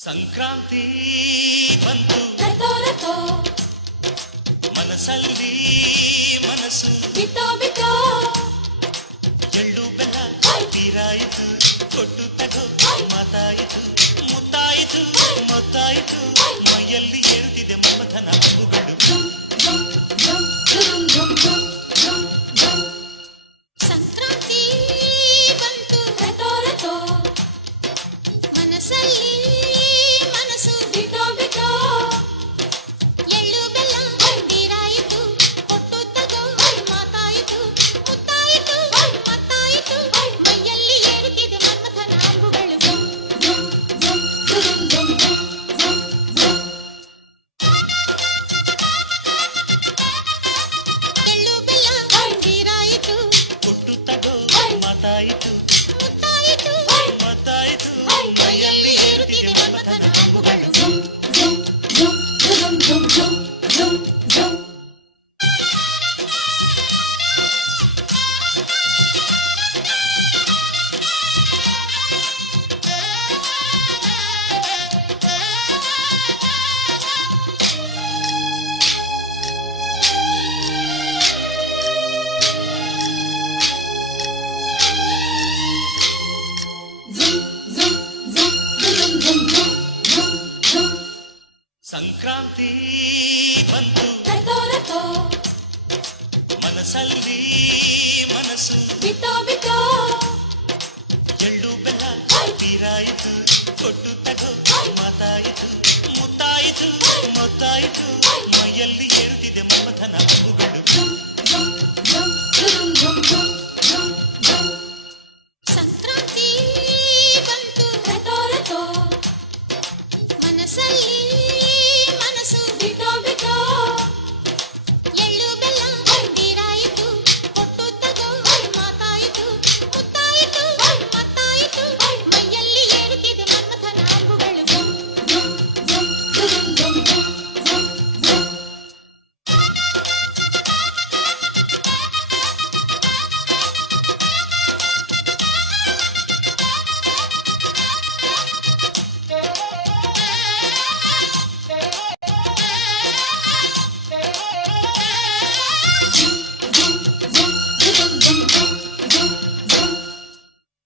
ಸಂಕ್ರಾಂತಿ ಬಂತು ಮನಸ್ಸಲ್ಲಿ ಮನಸ್ಸು ಬಿತ್ತೋ ಬಿತ್ತೋ ಎಳ್ಳು ಬೆಲ್ಲ ತೀರಾಯಿತು ಕೊಟ್ಟು ತಗೋ ಮಾತಾಯಿತು ಮುತ್ತಾಯಿತು ಮೊತ್ತಾಯಿತು ಮೈಯಲ್ಲಿ ಏರುತ್ತಿದೆ ಮಮಥನ ಹಬ್ಬುಗಳು ಸಂಕ್ರಾಂತಿ ಬಂತು ಮನಸ್ಸಲ್ಲಿ ಮನಸ್ಸು ಬಿತ್ತೋ ಬಿತ್ತೋ ಎಳ್ಳು ಬೆಲ್ಲ ತೀರಾಯಿತು ಕೊಟ್ಟು ತಗೋ ಮಾತಾಯಿತು ಮುತ್ತಾಯಿತು ಮತ್ತಾಯಿತು ಮೈಯಲ್ಲಿ ಏರುತ್ತಿದೆ ಮನ್ಮಥನ ಅಂಬುಗಳು ಎಳ್ಳು ಬೆಲ್ಲ ತೀರಾಯಿತು ಕೊಟ್ಟು ತಗೋ ಮಾತಾಯಿತು ಮುತ್ತಾಯಿತು ಮೊತ್ತಾಯಿತು ಮೈಯಲ್ಲಿ ಏರುತ್ತಿದೆ ಮಮಥನ ಹಬ್ಬುಗಳು ಸಂಕ್ರಾಂತಿ ಬಂತು ಮನಸ್ಸಲ್ಲಿ ಮನಸ್ಸು ಬಿತ್ತೋ ಬಿತ್ತೋ ಎಳ್ಳು ಬೆಲ್ಲ ತೀರಾಯಿತು ಕೊಟ್ಟು ತಗೋ ಮಾತಾಯಿತು ಮುತ್ತಾಯಿತು ಮೊತ್ತಾಯಿತು ಮೈಯಲ್ಲಿ ಏರುತ್ತಿದೆ ಮಮಥನ ಹಬ್ಬುಗಳು ಸಂಕ್ರಾಂತಿ ಬಂತು ಮನಸ್ಸಲ್ಲಿ ಮನಸ್ಸು ಬಿತ್ತೋ ಬಿತ್ತೋ ಎಳ್ಳು ಬೆಲ್ಲ ತೀರಾಯಿತು ಕೊಟ್ಟು ತಗೋ ಮಾತಾಯಿತು ಮುತ್ತಾಯಿತು ಮತ್ತಾಯಿತು ಮೈಯಲ್ಲಿ ಏರುತ್ತಿದೆ ಮನ್ಮಥನ ಅಂಬುಗಳು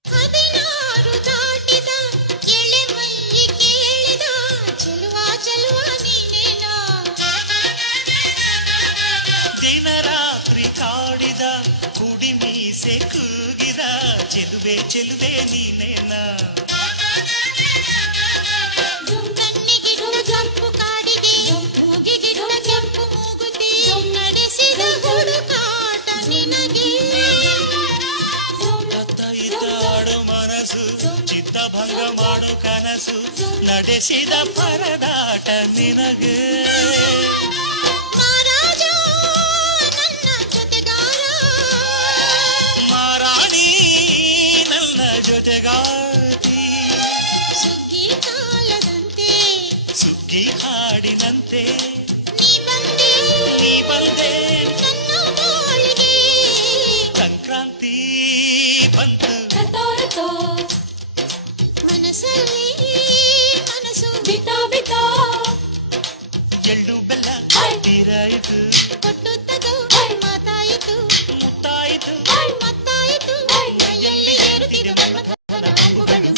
ಹದಿನಾರು ದಾಟಿದ ಎಳೆ ಮೈ ಕೇಳಿದ ಚೆಲುವ ಚೆಲುವ ನೀನೇನೋ ದಿನ ರಾತ್ರಿ ಕಾಡಿದ ಕುಡಿ ಮೀಸೆ ಕೂಗಿದ ಚೆಲುವೆ ಚೆಲುವೆ ನೀನೇನ ಕಣ್ಣಿಗಿಡುವ ಕೆಂಪು ಕಾಡಿಗೆ ಮೂಗಿಗಿಡುವ ಕೆಂಪು ಮೂಗುತಿ ನಡೆಸಿದ ಹುಡುಕಾಟ ನಿನಗೆ ಅತ್ತ ಇದ್ದಾಡು ಮನಸ್ಸು ಚಿತ್ತಭಂಗ ಮಾಡು ಕನಸು ನಡೆಸಿದ ಪರದಾಟ ನಿನಗೆ ಮಹಾರಾಜ ನನ್ನ ಜೊತೆಗಾರ ಮಾರಾಣಿ ನನ್ನ ಜೊತೆಗಾತಿ ಸುಗ್ಗಿ ಕಾಲದಂತೆ ಸುಗ್ಗಿ ಹಾಡಿನಂತೆ ನೀ ಬಂದೆ ನೀ ಬಂದೆ ನನ್ನ ಬಾಳಿಗೆ ಸಂಕ್ರಾಂತಿ ಬಂತು ಮನಸ್ಸಲ್ಲಿ ಮನಸ್ಸು ಬಿತ್ತೋ ಬಿತ್ತೋ ಎಳ್ಳು ಬೆಲ್ಲ ತೀರಾಯಿತು ಕೊಟ್ಟು ತಗೋ ಮಾತಾಯಿತು ಮುತ್ತಾಯಿತು ಮತ್ತಾಯಿತು ಮೈಯಲ್ಲಿ ಏರುತ್ತಿದೆ ಮನ್ಮಥನ ಅಂಬುಗಳು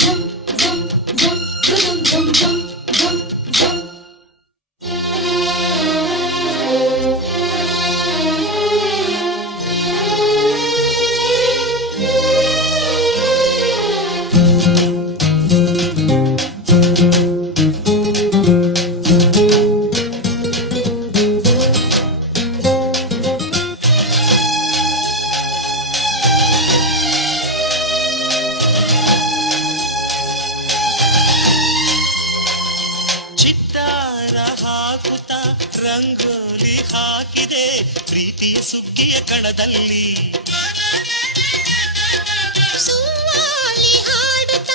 ಚಿತ್ತಾರ ಹಾಕುತ್ತ ರಂಗೋಲಿ ಹಾಕಿದೆ ಪ್ರೀತಿಯ ಸುಗ್ಗಿಯ ಕಣದಲ್ಲಿ ಸುವಾಲಿ ಹಾಡುತ್ತ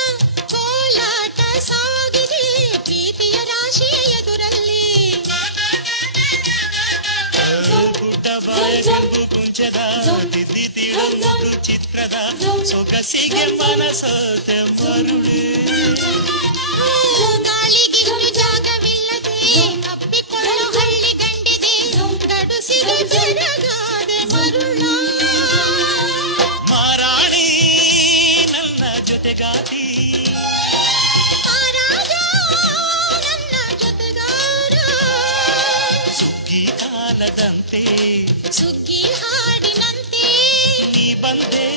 ಕೋಲಾಟ ಸಾಗಿದೆ ಪ್ರೀತಿಯ ರಾಶಿಯ ಎದುರಲ್ಲಿ ಪುಟ್ಟ ಬಾಯ ಕೆಂಪು ಕುಂಚದ ತಿದ್ದಿ ತೀಡು ಚಿತ್ರದ ಸೊಗಸಿಗೆ ಮನಸೋತೆ ಮರುಳು ಗಾಳಿಗೆ ಬಂತೆ ಸುಗ್ಗಿ ಹಾಡಿನಂತೆ ನೀ ಬಂತೆ